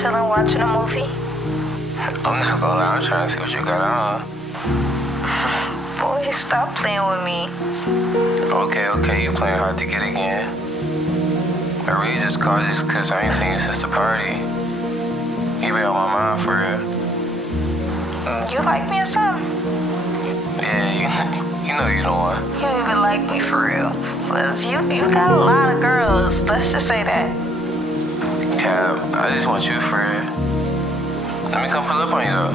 chilling, watching a movie. I'm not gonna lie, I'm trying to see what you got on. Boy, stop playing with me. Okay, you playing hard to get again. I really just called you because I ain't seen you since the party. You been on my mind for real. You like me or something? Yeah, you know you the one. You don't even like me for real. Plus, you got a lot of girls. Let's just say that. Cap, I just want you for real. Let me come pull up on you though.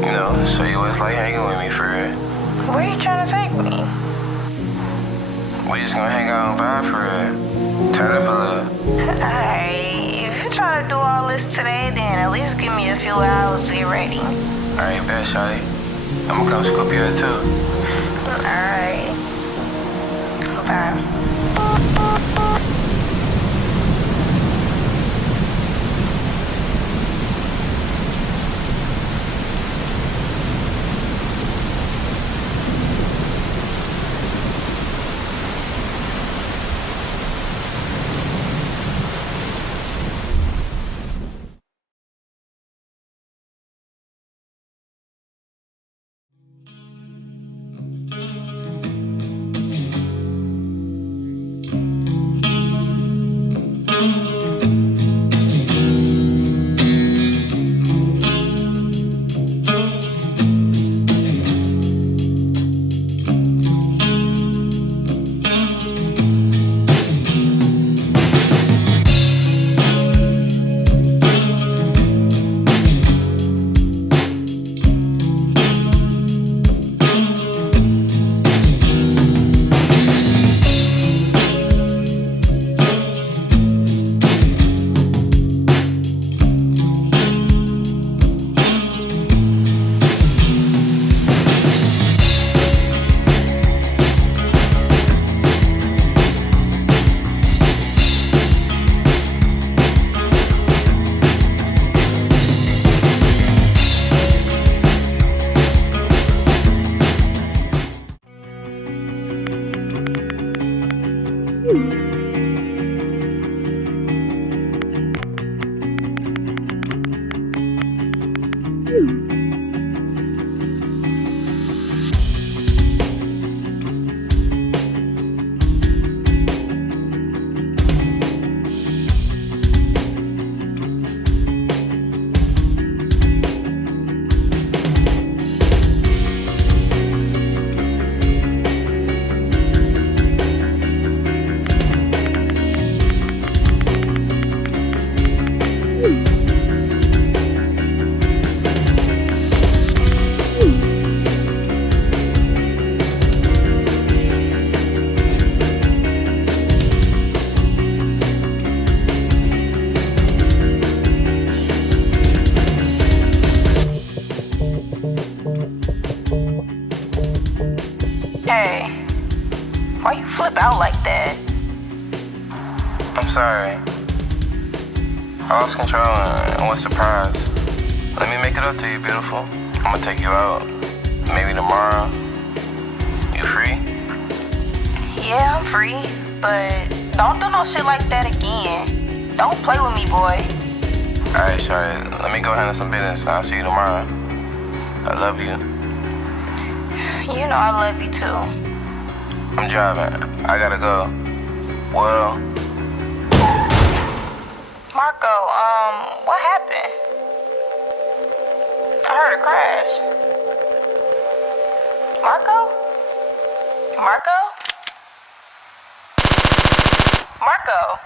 You know, show you what it's like hanging with me for real. Where are you trying to take me? We just gonna hang out and vibe for real. Turn up a little. Alright, if you're trying to do all this today, then at least give me a few hours to get ready. Alright, bet, shawty. I'm gonna come scoop you up too. Alright. Bye. Hey, why you flip out like that? I'm sorry. I lost control and was surprised. Let me make it up to you, beautiful. I'm gonna take you out. Maybe tomorrow. You free? Yeah, I'm free, but don't do no shit like that again. Don't play with me, boy. Alright, Charlotte. Let me go handle some business. I'll see you tomorrow. I love you. You know I love you too. I'm driving. I gotta go. Well, Marco, what happened? I heard a crash. Marco? Marco? Marco?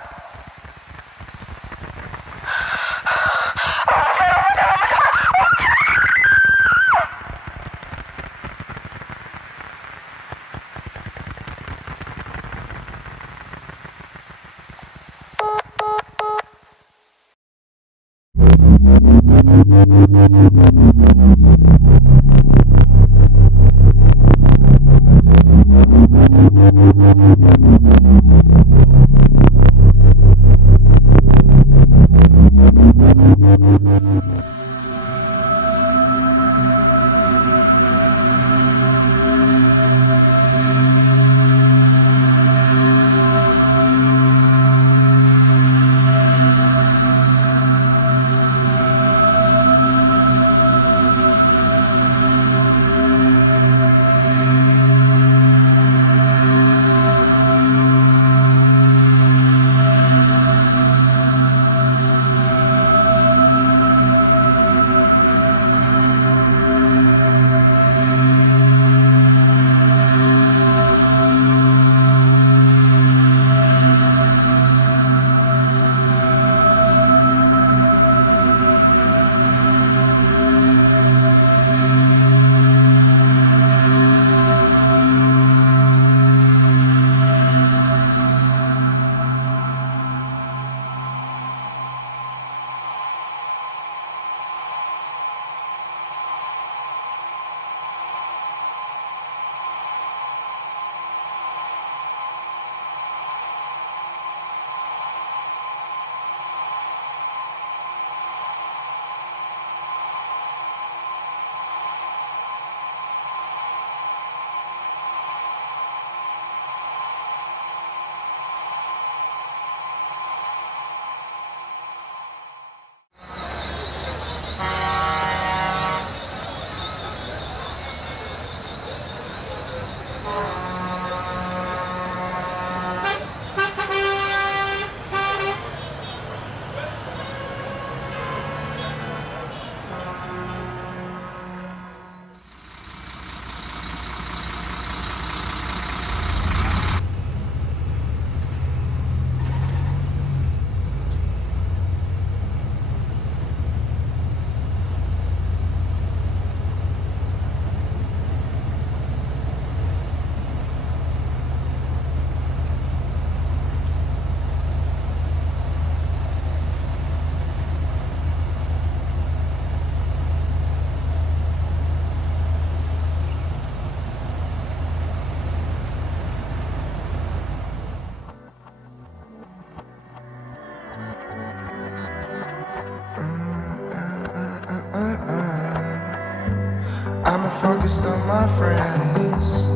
I'm focused on my friends,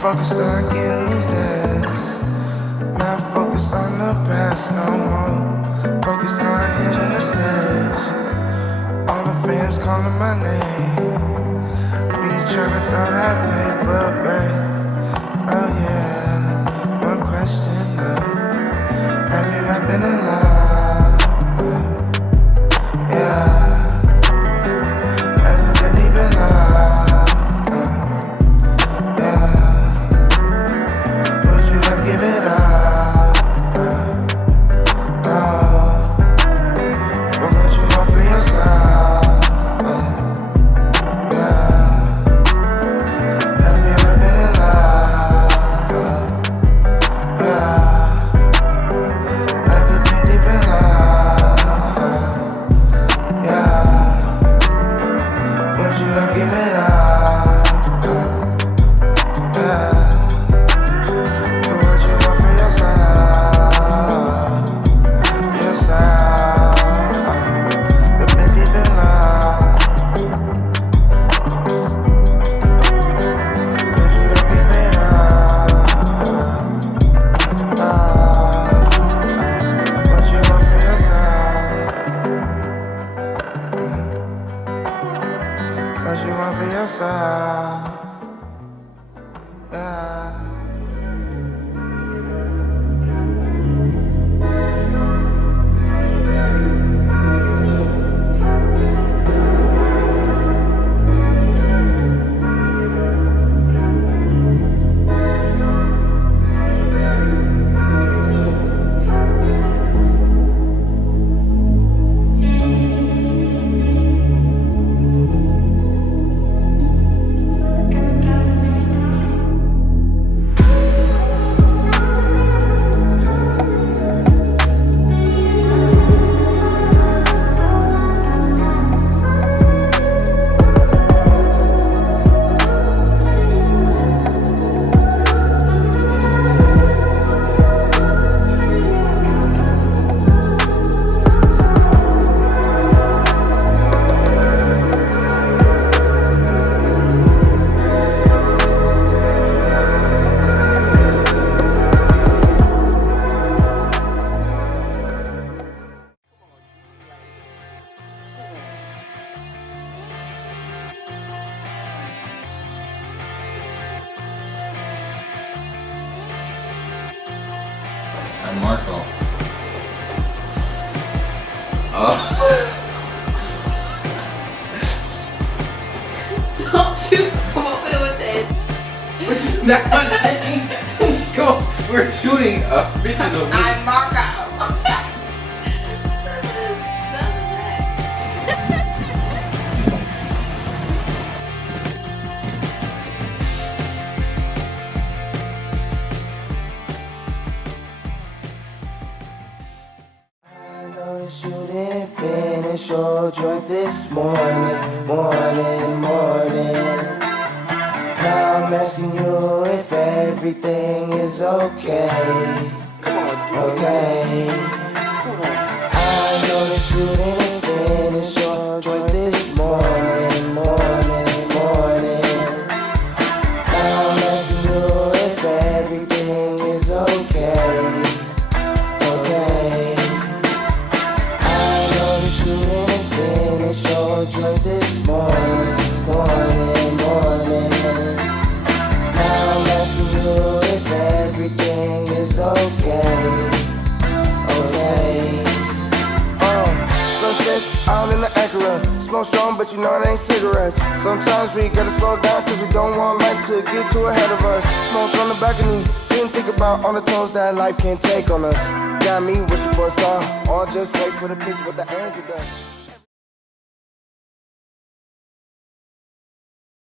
focused on getting these days. Not focused on the past no more, focused on hitting the stage. All the fans calling my name, be trying to throw that paper back. Oh yeah, one question though, have you ever been in love? Yeah, have you been even love? Yeah, would you have give it up? Oh, for what you want for yourself. Yeah, have you ever been in love? Yeah, have you been deep in love? Yeah, would you have give it up? Yeah, for what you want for yourself. Yourself, but been deep in love. Would you have give it up? What you want for yourself? What you want for yourself? Yeah. I'm Marco. Oh. Don't you come up here with that. What's that? Go. We're shooting a picture of me. I'm Marco. I noticed you didn't finish your joint this morning. Now I'm asking you if everything is okay. Okay. I noticed you didn't finish your joint this morning. Now I'm asking you if everything is okay. Okay. I noticed you didn't finish your drink this morning. Now I'm asking you if everything is okay. Okay. So stressed out in the Acura. Smoke strong, but you know it ain't cigarettes. Sometimes we gotta slow down, cause we don't want life to get too ahead of us. Smoke on the balcony, sit and think about all the tones that life can take on us. Got me wishing for a star, or just wait for the piece what the angel does.